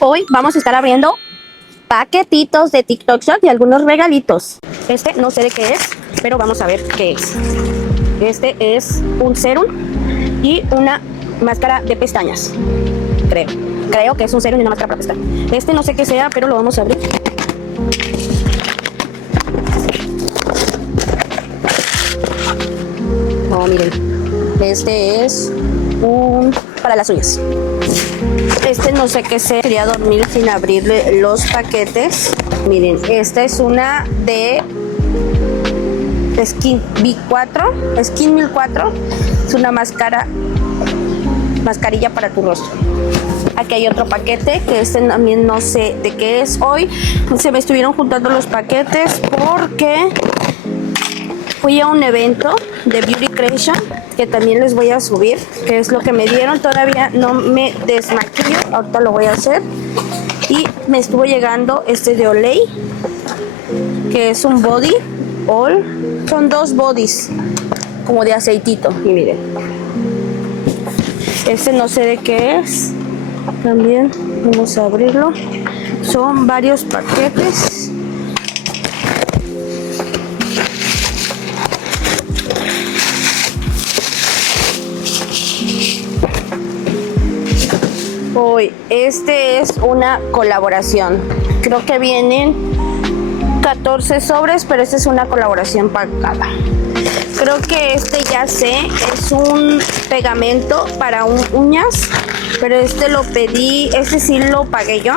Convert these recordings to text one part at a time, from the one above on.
Hoy vamos a estar abriendo paquetitos de TikTok Shop y algunos regalitos. Este no sé de qué es, pero vamos a ver qué es. Este es un serum y una máscara de pestañas. Creo que es un serum y una máscara para pestañas. Este no sé qué sea, pero lo vamos a abrir. Oh, miren. Este es un para las uñas. Este no sé qué sea. Quería dormir sin abrirle los paquetes. Miren, esta es una de Skin 1004. Es una mascarilla para tu rostro. Aquí hay otro paquete que este también no sé de qué es. Hoy se me estuvieron juntando los paquetes porque fui a un evento de Beauty Creation que también les voy a subir, que es lo que me dieron. Todavía no me desmaquillo, ahorita lo voy a hacer. Y me estuvo llegando este de Olay, que es un body all. Son dos bodies como de aceitito. Y miren, este no sé de qué es. También vamos a abrirlo. Son varios paquetes. Hoy, este es una colaboración. Creo que vienen 14 sobres, pero esta es una colaboración pagada. Creo que este ya sé, es un pegamento para uñas, pero este lo pedí, este sí lo pagué yo.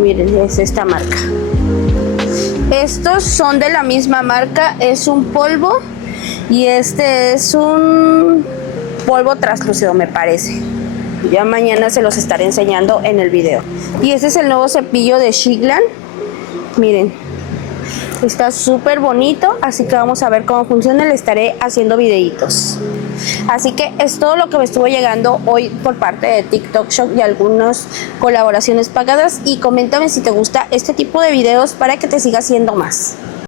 Miren, es esta marca. Estos son de la misma marca, es un polvo y este es un polvo translúcido, me parece. Ya mañana se los estaré enseñando en el video. Y este es el nuevo cepillo de Shiglan. Miren, está súper bonito, así que vamos a ver cómo funciona. Le estaré haciendo videitos. Así que es todo lo que me estuvo llegando hoy por parte de TikTok Shop y algunas colaboraciones pagadas. Y coméntame si te gusta este tipo de videos para que te siga haciendo más.